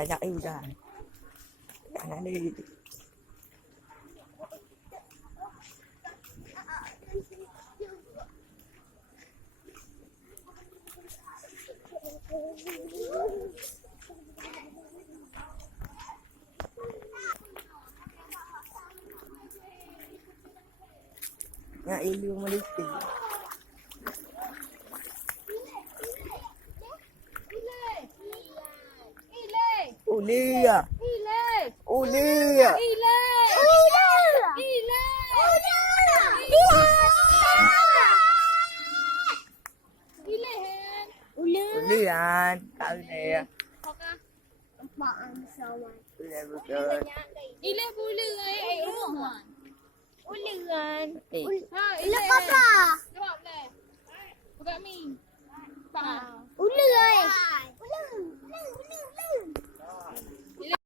Anak udah. Anak ni. Nak ilu meliti. Ulia. Ulia. Ulian. Tahu ni ya. Ulia betul. Ile boleh rumah. Ulian. Ha, Ile apa? Jawab le. Buka mi. Faham. Ulian.